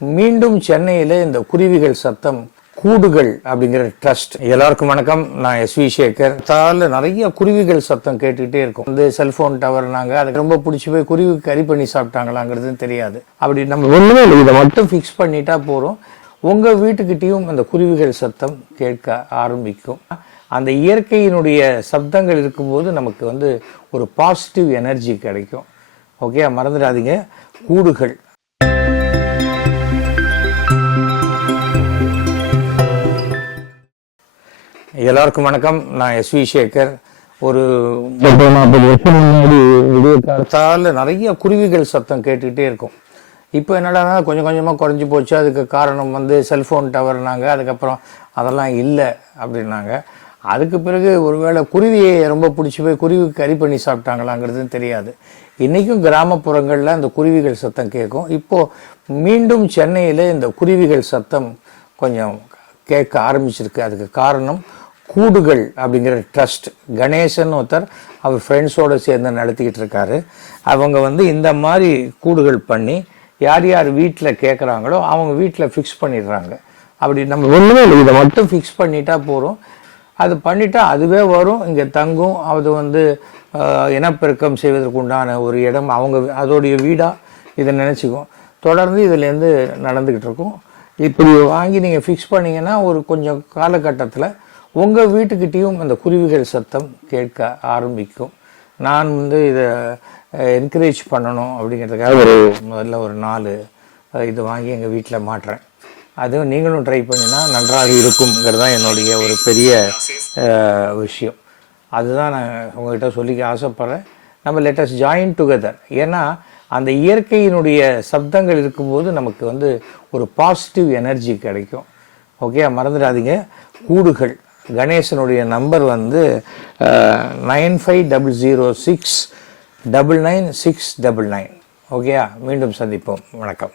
மீண்டும் சென்னையில் இந்த குருவிகள் சத்தம் கூடுகள் அப்படிங்கிற ட்ரஸ்ட். எல்லாருக்கும் வணக்கம். நான் எஸ்வி சேகர். நிறைய குருவிகள் சத்தம் கேட்டுக்கிட்டே இருக்கும். இந்த செல்போன் டவர் அதுக்கு ரொம்ப பிடிச்சி போய் குருவி கறி பண்ணி சாப்பிட்டாங்களாங்கிறது தெரியாது. அப்படி நம்ம ஒண்ணுமே இல்லை, இதை மட்டும் ஃபிக்ஸ் பண்ணிட்டா போறோம். உங்க வீட்டுக்கிட்டையும் அந்த குருவிகள் சத்தம் கேட்க ஆரம்பிக்கும். அந்த இயற்கையினுடைய சப்தங்கள் இருக்கும்போது நமக்கு ஒரு பாசிட்டிவ் எனர்ஜி கிடைக்கும். ஓகே, மறந்துடாதீங்க. கூடுகள். எல்லாருக்கும் வணக்கம். நான் எஸ்வி சேகர். ஒரு 40 வருஷம் முன்னாடி விடிய காலத்தால் நிறைய குருவிகள் சத்தம் கேட்டுக்கிட்டே இருக்கும். இப்போ என்னடா கொஞ்சம் கொஞ்சமாக குறைஞ்சி போச்சு. அதுக்கு காரணம் செல்ஃபோன் டவர்னாங்க. அதுக்கப்புறம் அதெல்லாம் இல்லை அப்படின்னாங்க. அதுக்கு பிறகு ஒருவேளை குருவியை ரொம்ப பிடிச்சி போய் குருவி கறி பண்ணி சாப்பிட்டாங்களாங்கிறது தெரியாது. இன்றைக்கும் கிராமப்புறங்களில் அந்த குருவிகள் சத்தம் கேட்கும். இப்போது மீண்டும் சென்னையில் இந்த குருவிகள் சத்தம் கொஞ்சம் கேட்க ஆரம்பிச்சிருக்கு. அதுக்கு காரணம் கூடுகள் அப்படிங்கிற ட்ரஸ்ட். கணேசன் ஒருத்தர் அவர் ஃப்ரெண்ட்ஸோடு சேர்ந்து நடத்திக்கிட்டு இருக்காரு. அவங்க இந்த மாதிரி கூடுகள் பண்ணி யார் யார் வீட்டில் கேட்குறாங்களோ அவங்க வீட்டில் ஃபிக்ஸ் பண்ணிடுறாங்க. அப்படி நம்ம ஒன்றுமே இல்லை, இதை மட்டும் ஃபிக்ஸ் பண்ணிட்டா போகிறோம். அது பண்ணிட்டா அதுவே வரும், இங்கே தங்கும். அது இனப்பெருக்கம் செய்வதற்கு உண்டான ஒரு இடம், அவங்க அதோடைய வீடாக இதை நினச்சிக்கும். தொடர்ந்து இதுலேருந்து நடந்துக்கிட்டு இருக்கும். இப்படி வாங்கி நீங்கள் ஃபிக்ஸ் பண்ணிங்கன்னா ஒரு கொஞ்சம் காலகட்டத்தில் உங்கள் வீட்டுக்கிட்டேயும் அந்த குருவிகள் சத்தம் கேட்க ஆரம்பிக்கும். நான் இதை என்கரேஜ் பண்ணணும் அப்படிங்கிறதுக்காக முதல்ல ஒரு 4 இது வாங்கி எங்கள் வீட்டில் மாட்டுறேன். அதுவும் நீங்களும் ட்ரை பண்ணினா நன்றாக இருக்குங்கிறது தான் என்னுடைய ஒரு பெரிய விஷயம். அதுதான் நான் உங்கள்கிட்ட சொல்லிக்க ஆசைப்பட்றேன். நம்ம லெட் அஸ் ஜாயின் டுகெதர். ஏன்னா அந்த இயற்கையினுடைய சப்தங்கள் இருக்கும்போது நமக்கு ஒரு பாசிட்டிவ் எனர்ஜி கிடைக்கும். ஓகே, மறந்துடாதீங்க. கூடுகள். கணேசனுடைய நம்பர் 9500699699. ஓகேயா, மீண்டும் சந்திப்போம். வணக்கம்.